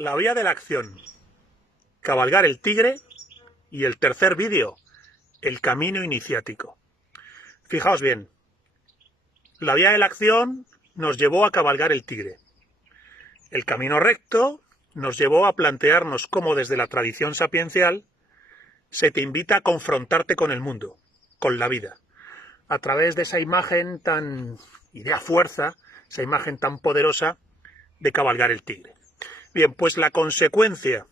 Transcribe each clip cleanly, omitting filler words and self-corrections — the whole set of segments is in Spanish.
La vía de la acción, cabalgar el tigre, y el tercer vídeo, el camino iniciático. Fijaos bien, la vía de la acción nos llevó a cabalgar el tigre. El camino recto nos llevó a plantearnos cómo desde la tradición sapiencial se te invita a confrontarte con el mundo, con la vida, a través de esa imagen tan idea fuerza, esa imagen tan poderosa de cabalgar el tigre. Bien, pues la consecuencia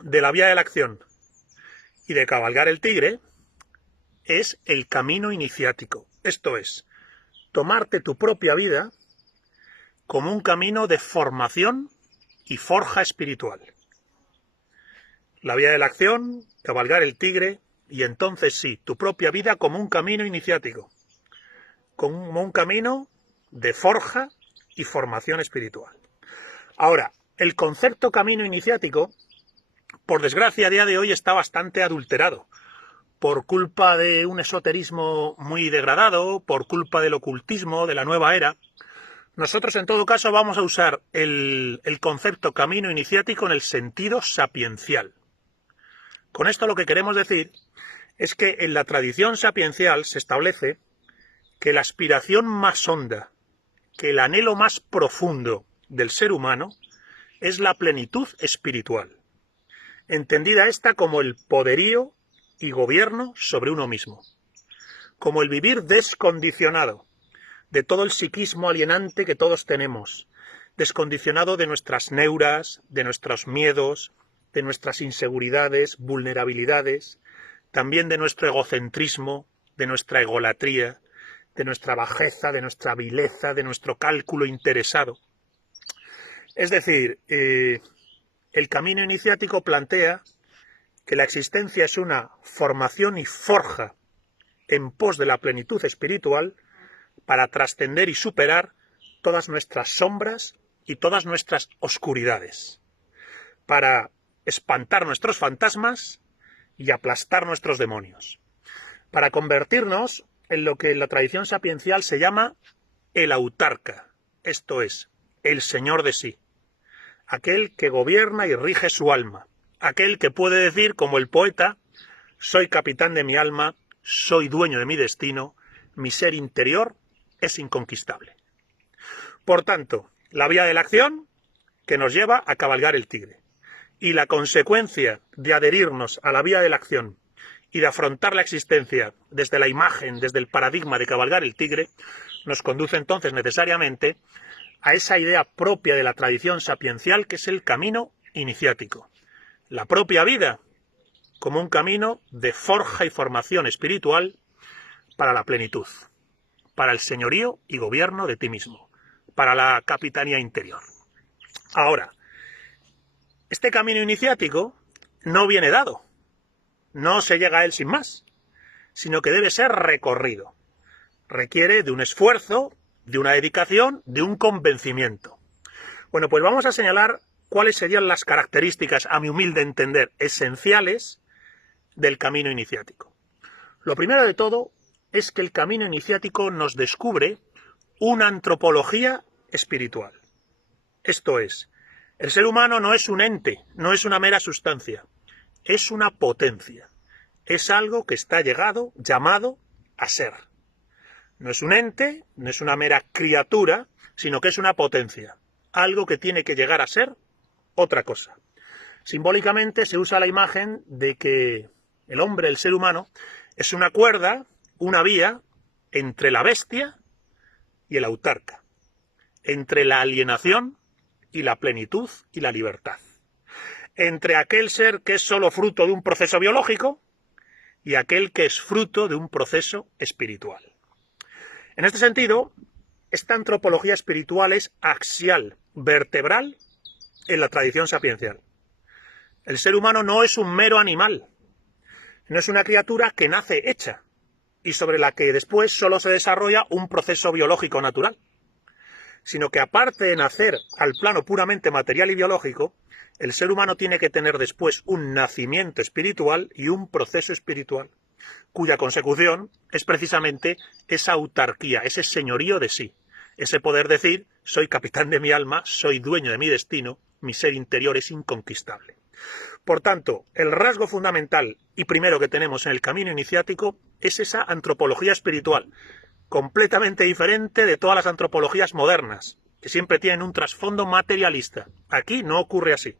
de la vía de la acción y de cabalgar el tigre es el camino iniciático. Esto es, tomarte tu propia vida como un camino de formación y forja espiritual. La vía de la acción, cabalgar el tigre, y entonces sí, tu propia vida como un camino iniciático, como un camino de forja y formación espiritual. Ahora, el concepto camino iniciático, por desgracia, a día de hoy está bastante adulterado, por culpa de un esoterismo muy degradado, por culpa del ocultismo, de la nueva era. Nosotros, en todo caso, vamos a usar el concepto camino iniciático en el sentido sapiencial. Con esto lo que queremos decir es que en la tradición sapiencial se establece que la aspiración más honda, que el anhelo más profundo del ser humano es la plenitud espiritual, entendida esta como el poderío y gobierno sobre uno mismo, como el vivir descondicionado de todo el psiquismo alienante que todos tenemos, descondicionado de nuestras neuras, de nuestros miedos, de nuestras inseguridades, vulnerabilidades, también de nuestro egocentrismo, de nuestra egolatría, de nuestra bajeza, de nuestra vileza, de nuestro cálculo interesado. Es decir, el camino iniciático plantea que la existencia es una formación y forja en pos de la plenitud espiritual para trascender y superar todas nuestras sombras y todas nuestras oscuridades, para espantar nuestros fantasmas y aplastar nuestros demonios, para convertirnos en lo que en la tradición sapiencial se llama el autarca, esto es, el señor de sí, aquel que gobierna y rige su alma, aquel que puede decir, como el poeta, soy capitán de mi alma, soy dueño de mi destino, mi ser interior es inconquistable. Por tanto, la vía de la acción que nos lleva a cabalgar el tigre, y la consecuencia de adherirnos a la vía de la acción y de afrontar la existencia desde la imagen, desde el paradigma de cabalgar el tigre, nos conduce entonces necesariamente a esa idea propia de la tradición sapiencial que es el camino iniciático. La propia vida como un camino de forja y formación espiritual para la plenitud, para el señorío y gobierno de ti mismo, para la capitanía interior. Ahora, este camino iniciático no viene dado, no se llega a él sin más, sino que debe ser recorrido. Requiere de un esfuerzo, de una dedicación, de un convencimiento. Bueno, pues vamos a señalar cuáles serían las características, a mi humilde entender, esenciales del camino iniciático. Lo primero de todo es que el camino iniciático nos descubre una antropología espiritual. Esto es, el ser humano no es un ente, no es una mera sustancia, es una potencia. Es algo que está llamado a ser. No es un ente, no es una mera criatura, sino que es una potencia. Algo que tiene que llegar a ser otra cosa. Simbólicamente se usa la imagen de que el hombre, el ser humano, es una cuerda, una vía entre la bestia y el autarca, entre la alienación y la plenitud y la libertad, entre aquel ser que es solo fruto de un proceso biológico y aquel que es fruto de un proceso espiritual. En este sentido, esta antropología espiritual es axial, vertebral en la tradición sapiencial. El ser humano no es un mero animal, no es una criatura que nace hecha y sobre la que después solo se desarrolla un proceso biológico natural, sino que aparte de nacer al plano puramente material y biológico, el ser humano tiene que tener después un nacimiento espiritual y un proceso espiritual, cuya consecución es precisamente esa autarquía, ese señorío de sí, ese poder decir, soy capitán de mi alma, soy dueño de mi destino, mi ser interior es inconquistable. Por tanto, el rasgo fundamental y primero que tenemos en el camino iniciático es esa antropología espiritual, completamente diferente de todas las antropologías modernas, que siempre tienen un trasfondo materialista. Aquí no ocurre así.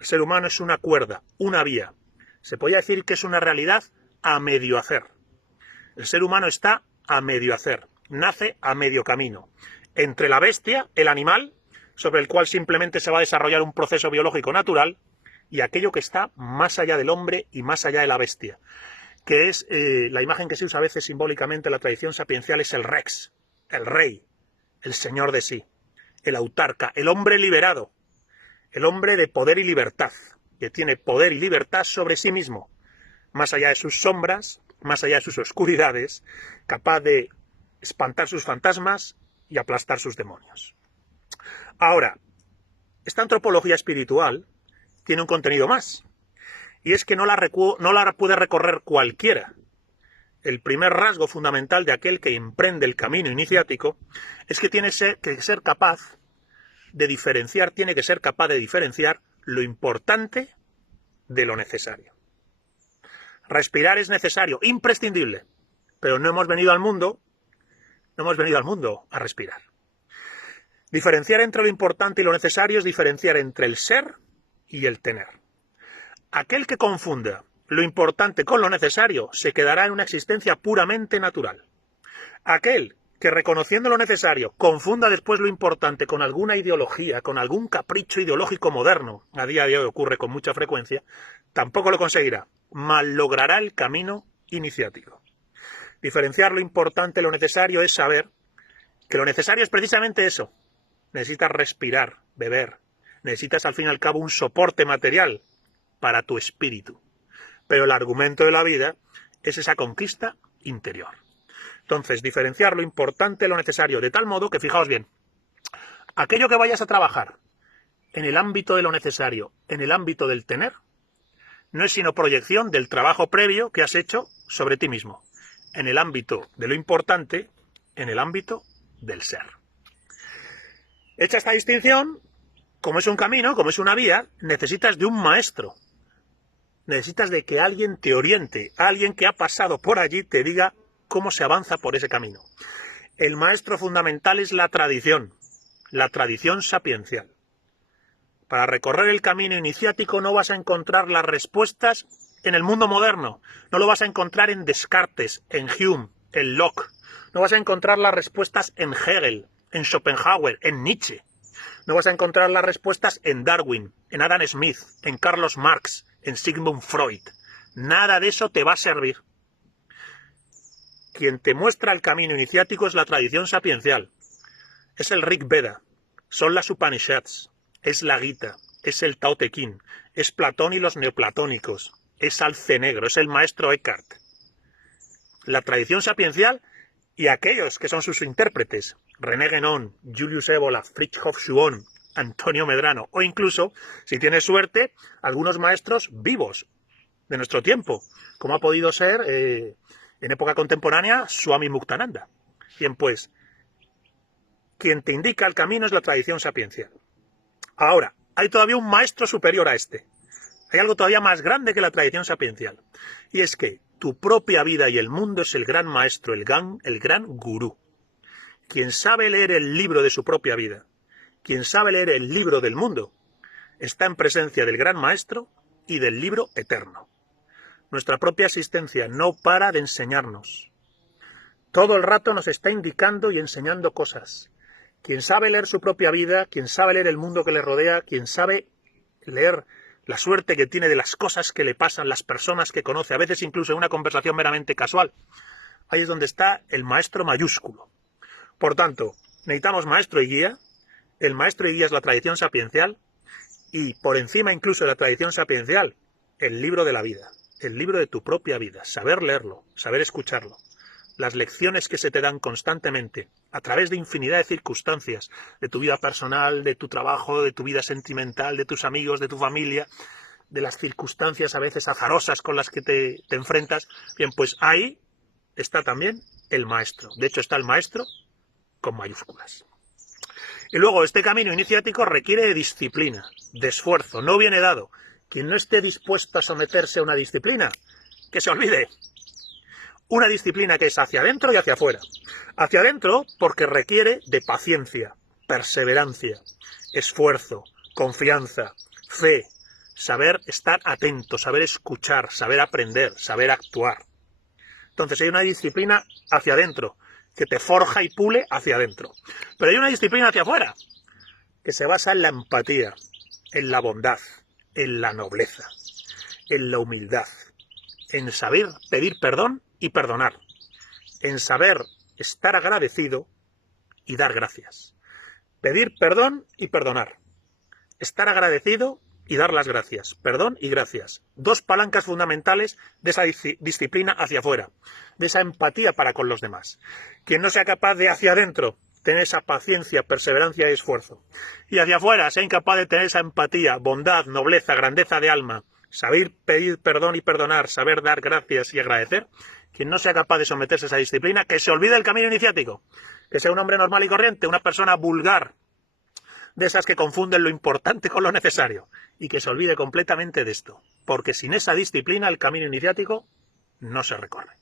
El ser humano es una cuerda, una vía. Se podría decir que es una realidad a medio hacer. El ser humano está a medio hacer, nace a medio camino. Entre la bestia, el animal, sobre el cual simplemente se va a desarrollar un proceso biológico natural, y aquello que está más allá del hombre y más allá de la bestia, que es la imagen que se usa a veces simbólicamente en la tradición sapiencial, es el rex, el rey, el señor de sí, el autarca, el hombre liberado, el hombre de poder y libertad, que tiene poder y libertad sobre sí mismo, más allá de sus sombras, más allá de sus oscuridades, capaz de espantar sus fantasmas y aplastar sus demonios. Ahora, esta antropología espiritual tiene un contenido más, y es que no la puede recorrer cualquiera. El primer rasgo fundamental de aquel que emprende el camino iniciático es que tiene que ser capaz de diferenciar lo importante de lo necesario. Respirar es necesario, imprescindible, pero no hemos venido al mundo a respirar. Diferenciar entre lo importante y lo necesario es diferenciar entre el ser y el tener. Aquel que confunda lo importante con lo necesario se quedará en una existencia puramente natural. Aquel que, reconociendo lo necesario, confunda después lo importante con alguna ideología, con algún capricho ideológico moderno, a día de hoy ocurre con mucha frecuencia, tampoco lo conseguirá, mallogrará el camino iniciático. Diferenciar lo importante de lo necesario es saber que lo necesario es precisamente eso. Necesitas respirar, beber. Necesitas al fin y al cabo un soporte material para tu espíritu. Pero el argumento de la vida es esa conquista interior. Entonces, diferenciar lo importante de lo necesario, de tal modo que, fijaos bien, aquello que vayas a trabajar en el ámbito de lo necesario, en el ámbito del tener, no es sino proyección del trabajo previo que has hecho sobre ti mismo, en el ámbito de lo importante, en el ámbito del ser. Hecha esta distinción, como es un camino, como es una vía, necesitas de un maestro. Necesitas de que alguien te oriente, alguien que ha pasado por allí te diga cómo se avanza por ese camino. El maestro fundamental es la tradición sapiencial. Para recorrer el camino iniciático no vas a encontrar las respuestas en el mundo moderno, no lo vas a encontrar en Descartes, en Hume, en Locke, no vas a encontrar las respuestas en Hegel, en Schopenhauer, en Nietzsche. No vas a encontrar las respuestas en Darwin, en Adam Smith, en Carlos Marx, en Sigmund Freud. Nada de eso te va a servir. Quien te muestra el camino iniciático es la tradición sapiencial. Es el Rig Veda, son las Upanishads, es la Gita, es el Tao Te Ching, es Platón y los neoplatónicos, es Alce Negro, es el maestro Eckhart. La tradición sapiencial y aquellos que son sus intérpretes, René Guénon, Julius Evola, Fritjof Schuon, Antonio Medrano, o incluso, si tienes suerte, algunos maestros vivos de nuestro tiempo, como ha podido ser en época contemporánea Swami Muktananda. Bien, pues, quien te indica el camino es la tradición sapiencial. Ahora, hay todavía un maestro superior a este. Hay algo todavía más grande que la tradición sapiencial. Y es que tu propia vida y el mundo es el gran maestro, el gran gurú. Quien sabe leer el libro de su propia vida, quien sabe leer el libro del mundo, está en presencia del gran maestro y del libro eterno. Nuestra propia existencia no para de enseñarnos. Todo el rato nos está indicando y enseñando cosas. Quien sabe leer su propia vida, quien sabe leer el mundo que le rodea, quien sabe leer la suerte que tiene de las cosas que le pasan, las personas que conoce, a veces incluso en una conversación meramente casual, ahí es donde está el maestro mayúsculo. Por tanto, necesitamos maestro y guía. El maestro y guía es la tradición sapiencial y por encima incluso de la tradición sapiencial, el libro de la vida, el libro de tu propia vida, saber leerlo, saber escucharlo. Las lecciones que se te dan constantemente a través de infinidad de circunstancias, de tu vida personal, de tu trabajo, de tu vida sentimental, de tus amigos, de tu familia, de las circunstancias a veces azarosas con las que te enfrentas. Bien, pues ahí está también el maestro. De hecho, está el maestro con mayúsculas. Y luego, este camino iniciático requiere de disciplina, de esfuerzo, no viene dado. Quien no esté dispuesto a someterse a una disciplina, que se olvide. Una disciplina que es hacia adentro y hacia afuera. Hacia adentro porque requiere de paciencia, perseverancia, esfuerzo, confianza, fe, saber estar atento, saber escuchar, saber aprender, saber actuar. Entonces hay una disciplina hacia adentro, que te forja y pule hacia adentro. Pero hay una disciplina hacia afuera, que se basa en la empatía, en la bondad, en la nobleza, en la humildad, en saber pedir perdón y perdonar, en saber estar agradecido y dar gracias. Pedir perdón y perdonar. Estar agradecido y dar las gracias. Perdón y gracias. Dos palancas fundamentales de esa disciplina hacia afuera, de esa empatía para con los demás. Quien no sea capaz de hacia adentro tener esa paciencia, perseverancia y esfuerzo, y hacia afuera sea incapaz de tener esa empatía, bondad, nobleza, grandeza de alma, saber pedir perdón y perdonar, saber dar gracias y agradecer, quien no sea capaz de someterse a esa disciplina, que se olvide el camino iniciático, que sea un hombre normal y corriente, una persona vulgar, de esas que confunden lo importante con lo necesario, y que se olvide completamente de esto, porque sin esa disciplina el camino iniciático no se recorre.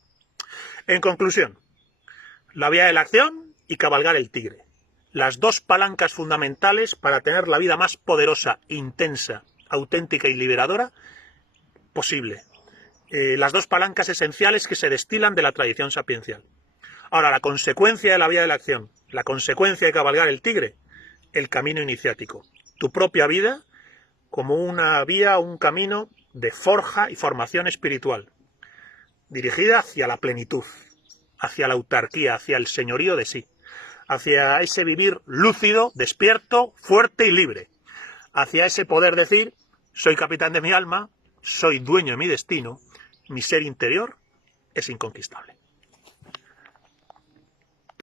En conclusión, la vía de la acción y cabalgar el tigre, las dos palancas fundamentales para tener la vida más poderosa, intensa, auténtica y liberadora posible. Las dos palancas esenciales que se destilan de la tradición sapiencial. Ahora, la consecuencia de la vía de la acción, la consecuencia de cabalgar el tigre, el camino iniciático. Tu propia vida como una vía, un camino de forja y formación espiritual, dirigida hacia la plenitud, hacia la autarquía, hacia el señorío de sí, hacia ese vivir lúcido, despierto, fuerte y libre, hacia ese poder decir, soy capitán de mi alma, soy dueño de mi destino, mi ser interior es inconquistable.